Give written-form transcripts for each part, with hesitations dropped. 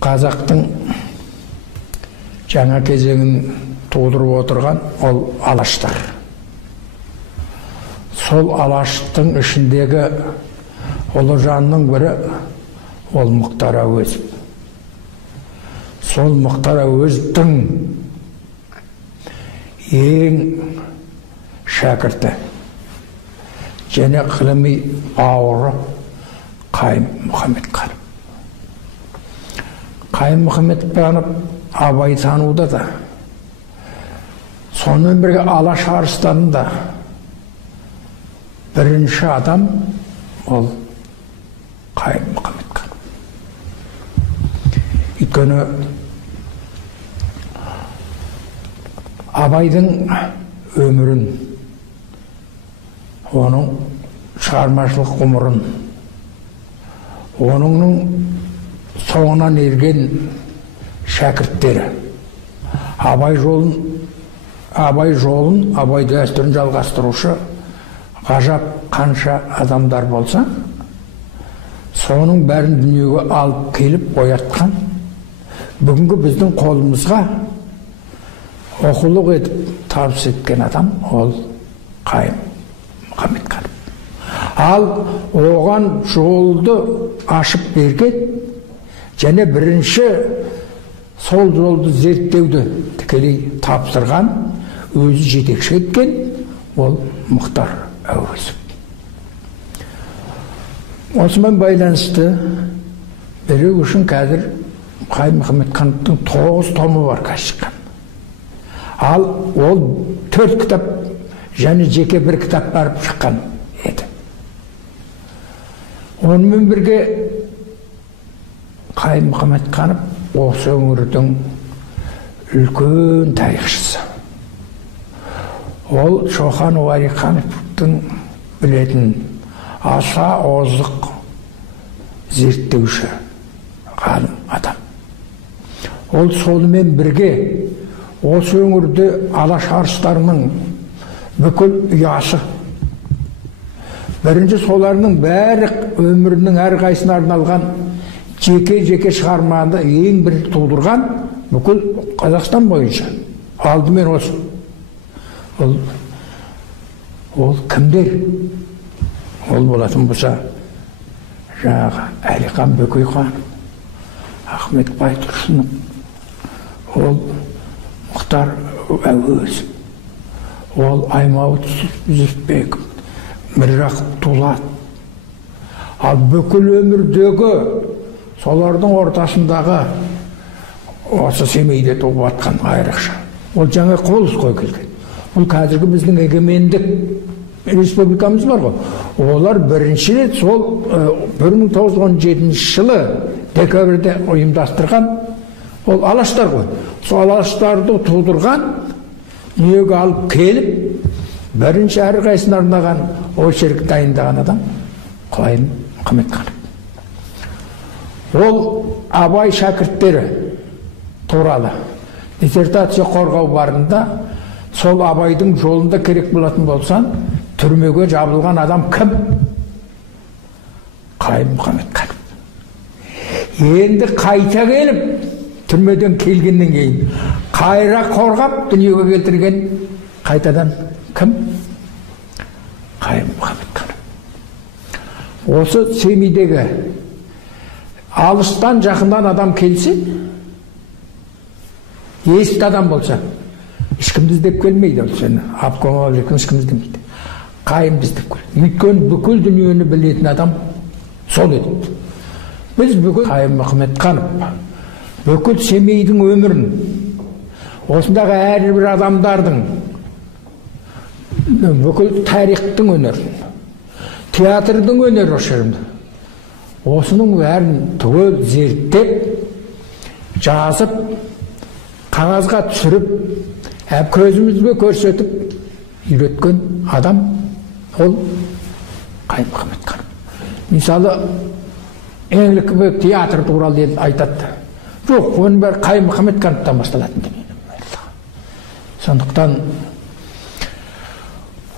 қазақтың жаңа кезеңін тудырып отырған ол алаштар. Сол алаштың ішіндегі ұлы жанның бірі ол Мұхтар Әуезов. Сол Мұхтар Әуезовтың ең шәкірті және ғылыми бауыры Қайым Мұхамедқанов. Қайым Мұхамедқанов абай тануда да, сонымен бірге алаш арыстарында бірінші адам ол Қайым Мұхамедқанов. Өйткені абайдың өмірін, оның шығармашылық ғұмырын, оның соңынан ерген шәкірттері, абай дәстүрін жалғастырушы ғажап қанша адамдар болса, соның бәрін дүниеге алып келіп оятқан, бүгінгі біздің қолымызға оқулық етіп табыс еткен адам ол Қайым Мұхамедқанов. Ал оған жолды ашып берген және бірінші сол жолды зерттеуді тікелей тапсырған, өзі жетекші еткен ол Мұхтар Әуезов. Осымен байланысты біреу үшін қазір Қайым Мұхамедқановтың 9 томы бар қазір шыққан. Ал ол 4 кітап және жеке бір кітап барып шыққан еді. Онымен бірге Қайым Мұхамедқанов осы өңірдің үлкен тарихшысы. Ол Шоқан Уәлихановтың білетін аса озық зерттеуші ғалым адам. Ол сонымен бірге осы өңірде алаш арыстарының бүкіл ұясы. Бірінші соларының бәрі өмірінің әрқайсысына арналған жеке шығарманы ең бір тудырған бүкіл Қазақстан бойынша. Алдымен осы. Ол кімдер? Ол болатын болса, жаңағы Әлихан Бөкейханов, Ахмет Байтұрсынов, ол Мұхтар Әуезов, ол Аймауыт Жүсіпбеков, Міржақып Дулат. Ал бүкіл өмірдегі солардың ортасындағы осы Семейде туып атқан айрықша. Ол жаңа қолысқа келген. Ол қазіргі біздің егемендік республикамыз бар ғой. Олар бірінші рет сол 1917 жылы декабрьде ұйымдастырған ол алаштар ғой. Сол алаштарды тудырған, дүниеге алып келіп, бірінші әрқайсысына арнаған очерк дайындаған адам Қайым Мұхамедқанов. Ол абай шәкірттері туралы диссертация қорғау барында сол абайдың жолында керек болатын болсан, түрмеге жабылған адам кім? Қайым Мұхамедқанов. Енді қайта келіп, түрмеден келгеннен кейін қайра қорғап дүниеге келтірген қайтадан кім? Қайым Мұхамедқанов. Осы Семейдегі алыстан жақындан адам келсе, есті адам болса, ешкімді іздеп келмейді, сені обкомға жүрген ешкім іздемейді. Қайымды іздеп келеді. Өйткені бүкіл дүниені білетін адам сол еді. Біз бүкіл Қайым Мұхамедқанов бүкіл Семейдің өмірін, осындағы әрбір адамдардың бүкіл тарихтың өнерін, театрдың өнері осының бәрін түгел зерттеп, жазып, қағазға түсіріп, көзімізге көрсетіп үйреткен адам ол Қайым Мұхамедқанов. Мысалы, Еңлік театр туралы айтады. Жоқ, оның бәрі Қайым Мұхамедқановтан басталатын демейді. Сондықтан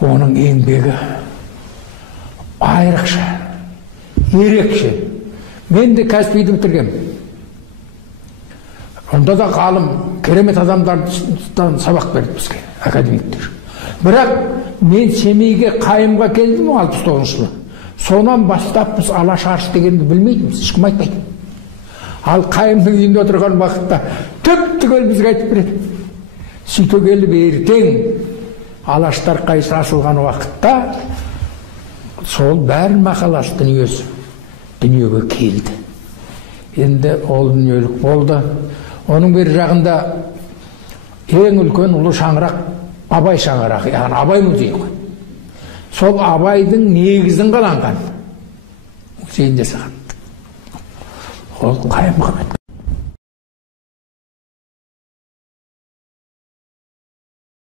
оның еңбегі айрықша, ерекше. Мен де Каспийді бітіргем. Онда да ғалым, керемет адамдардан сабақ берді бізге, академиктер. Бірақ мен Семейге қайымға келдім 69 жылы. Сонан бастап біз Алаш Арыс дегенді білмейтінбіз, ешкім айтпайды. Ал қайымның үйінде отырған уақытта түп-түгел бізге айтып береді. Сөйте келіп ертең Алаштар қайсы асылған уақытта сол бәрі мақаласы дүниеге келді. Енді ол дүниелік болды. Оның бір жағында ең үлкен ұлы шаңырақ Абай шаңырағы, яғни Абай музейі ғой. Сол Абайдың негізін қаланған музейін жасаған. Ол Қайым Мұхаммед.